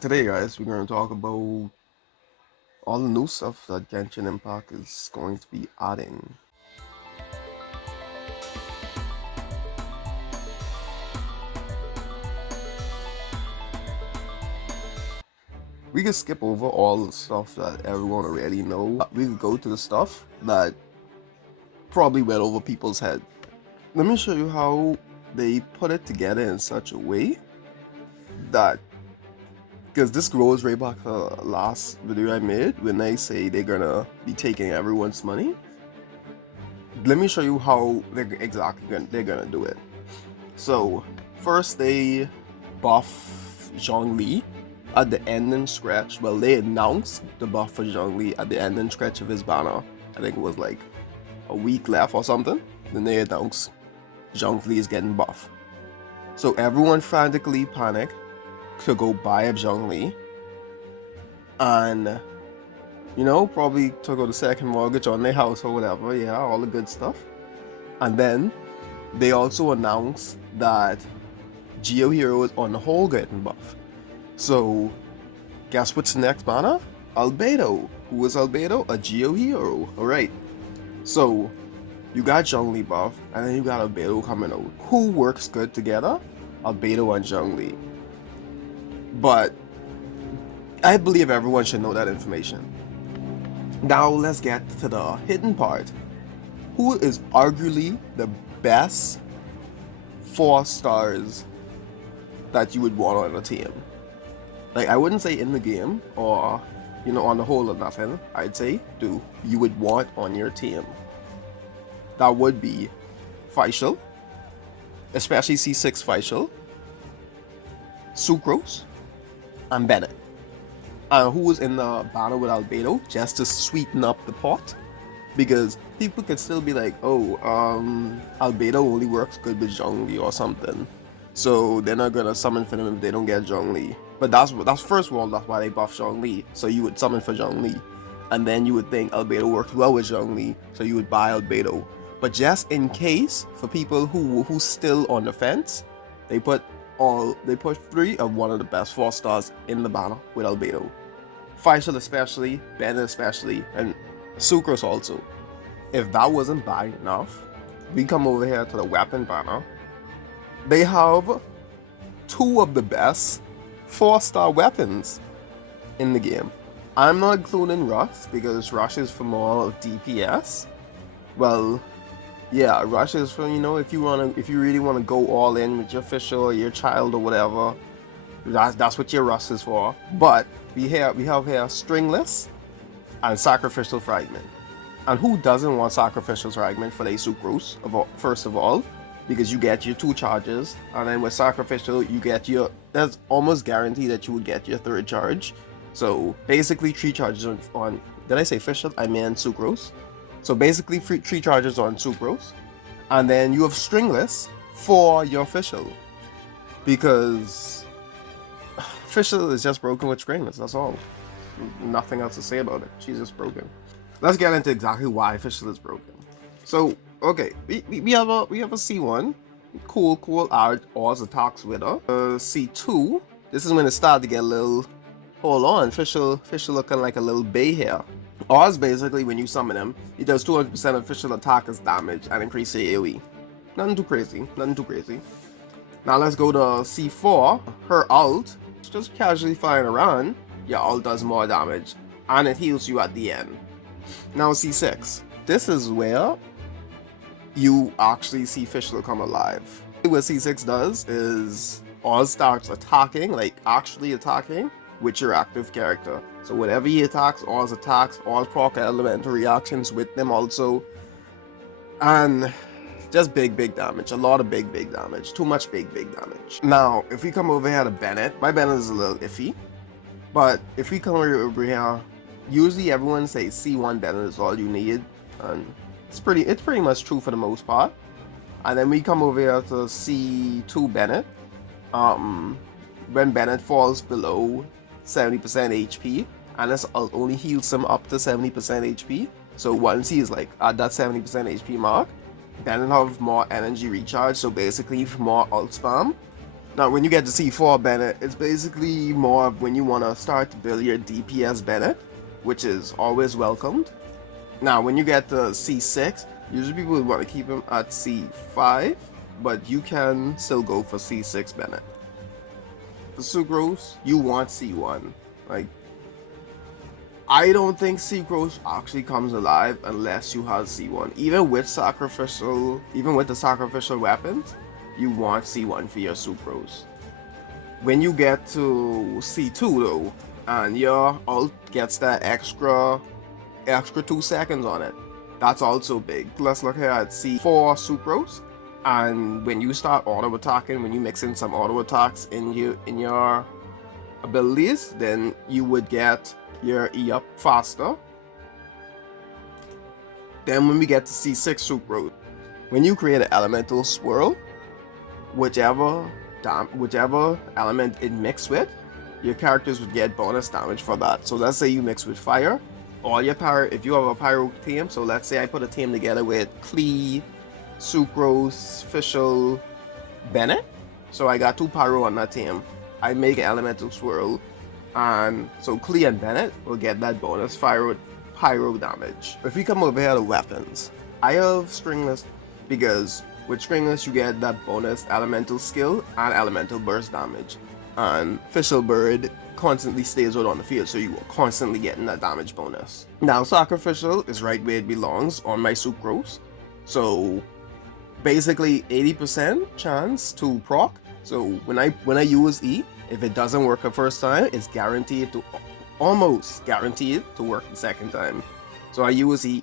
Today, guys, we're going to talk about all the new stuff that Genshin Impact is going to be adding. We can skip over all the stuff that everyone already know. We could go to the stuff that probably went over people's head. Let me show you how they put it together in such a way that, because this goes right back to the last video I made when they say they're gonna be taking everyone's money. Let me show you how they're gonna do it. So first they buff Zhongli at the ending stretch. Well, they announced the buff for Zhongli at the ending stretch of his banner. I think it was like a week left or something. Then they announced Zhongli is getting buff. So everyone frantically panicked to go buy a Zhongli, and probably took out a second mortgage on their house or whatever. Yeah, all the good stuff. And then they also announced that Geo Hero is on the whole getting buff. So guess what's the next banner? Albedo. Who is Albedo? A Geo Hero. Alright. So you got Zhongli buff, and then you got Albedo coming out. Who works good together? Albedo and Zhongli. But I believe everyone should know that information. Now let's get to the hidden part. Who is arguably the best 4 stars that you would want on a team? Like, I wouldn't say in the game or on the whole or nothing. I'd say you would want on your team. That would be Fischl, especially C6 Fischl, Sucrose, and Bennett. Who was in the banner with Albedo just to sweeten up the pot, because people could still be like, oh, Albedo only works good with Zhongli or something, so they're not gonna summon for them if they don't get Zhongli. But that's first of all, that's why they buff Zhongli, so you would summon for Zhongli, and then you would think Albedo works well with Zhongli, so you would buy Albedo. But just in case, for people who's still on the fence, they put 3 of one of the best 4 stars in the banner with Albedo. Fischl especially, Bennett especially, and Sucrose also. If that wasn't bad enough, we come over here to the weapon banner. They have 2 of the best 4-star weapons in the game. I'm not including Rush, because Rush is for more of DPS. Well, yeah, Rush is for, if you really wanna go all in with your Fischl or your child or whatever. That's what your Rush is for. But we have here Stringless and Sacrificial Fragment. And who doesn't want Sacrificial Fragment for their Sucrose, first of all? Because you get your 2 charges, and then with Sacrificial you get that's almost guaranteed that you would get your 3rd charge. So basically 3 charges on did I say Fischl? I meant Sucrose. So basically 3 charges on Sucrose, and then you have Stringless for your Fischl, because Fischl is just broken with Stringless, that's all. Nothing else to say about it. She's just broken. Let's get into exactly why Fischl is broken. So, okay, we have a C1. Cool Oz attacks with her. C2, this is when it started to get a little, hold on, Fischl looking like a little bay here. Oz, basically, when you summon him, he does 200% of Fischl attackers damage and increase AoE. Nothing too crazy. Now let's go to C4. Her ult, just casually flying around, your ult does more damage, and it heals you at the end. Now C6. This is where you actually see Fischl come alive. What C6 does is Oz starts attacking, like actually attacking, with your active character. So whenever he attacks, Oz proc elemental reactions with them also. And just big damage. A lot of big damage. Too much big damage. Now, if we come over here to Bennett, my Bennett is a little iffy. But if we come over here, usually everyone says C1 Bennett is all you need. And it's pretty much true for the most part. And then we come over here to C2 Bennett. When Bennett falls below 70% HP, and this only heals him up to 70% HP. So once he's like at that 70% HP mark, Bennett have more energy recharge, so basically more ult spam. Now, when you get to C4 Bennett, it's basically more of when you want to start to build your DPS Bennett, which is always welcomed. Now, when you get to C6, usually people would want to keep him at C5, but you can still go for C6 Bennett. For Sucrose, you want C1. Like, I don't think Sucrose actually comes alive unless you have C1. Even with the sacrificial weapons, you want C1 for your Sucrose. When you get to C2 though, and your ult gets that extra 2 seconds on it, that's also big. Let's look here at C4 Sucrose, and when you start auto attacking, when you mix in some auto attacks in your abilities, then you would get your E up faster. Then when we get to C6 Sucrose, when you create an elemental swirl, whichever element it mixed with, your characters would get bonus damage for that. So let's say you mix with fire, all your pyro, if you have a pyro team, so let's say I put a team together with Klee, Sucrose, Fischl, Bennett, so I got 2 pyro on that team. I make an elemental swirl, and so Klee and Bennett will get that bonus pyro damage. If we come over here to weapons, I have Stringless because with Stringless you get that bonus elemental skill and elemental burst damage, and Fischl Bird constantly stays out on the field, so you are constantly getting that damage bonus. Now Sacrificial is right where it belongs on my Sucrose, so basically 80% chance to proc. So when I use E, if it doesn't work the first time, it's almost guaranteed to work the second time. So I use E,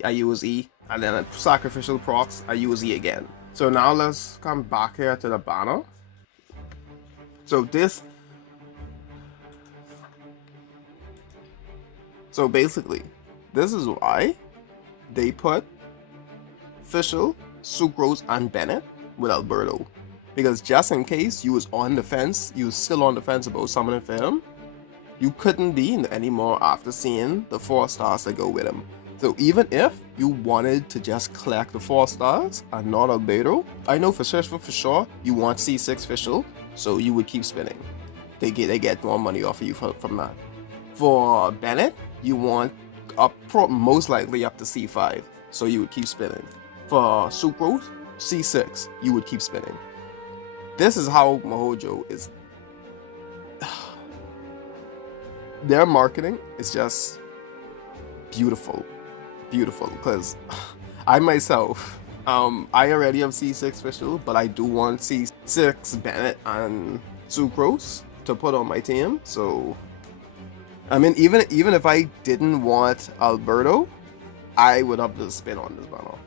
and then at sacrificial procs, I use E again. So now let's come back here to the banner. So basically, this is why they put Fischl, Sucrose, and Bennett with Albedo. Because just in case you was on the fence, you was still on the fence about summoning for him, you couldn't be anymore after seeing the 4 stars that go with him. So even if you wanted to just collect the 4 stars and not Albedo, I know for sure you want C6 Fischl, so you would keep spinning. They get more money off of you from that. For Bennett, you want most likely up to C5, so you would keep spinning. For Sucrose, C6, you would keep spinning. This is how MOHOJO is. Their marketing is just beautiful, because I myself, I already have C6 Fischl, but I do want C6 Bennett and Sucrose to put on my team. So I mean, even if I didn't want Albedo, I would have to spin on this banner.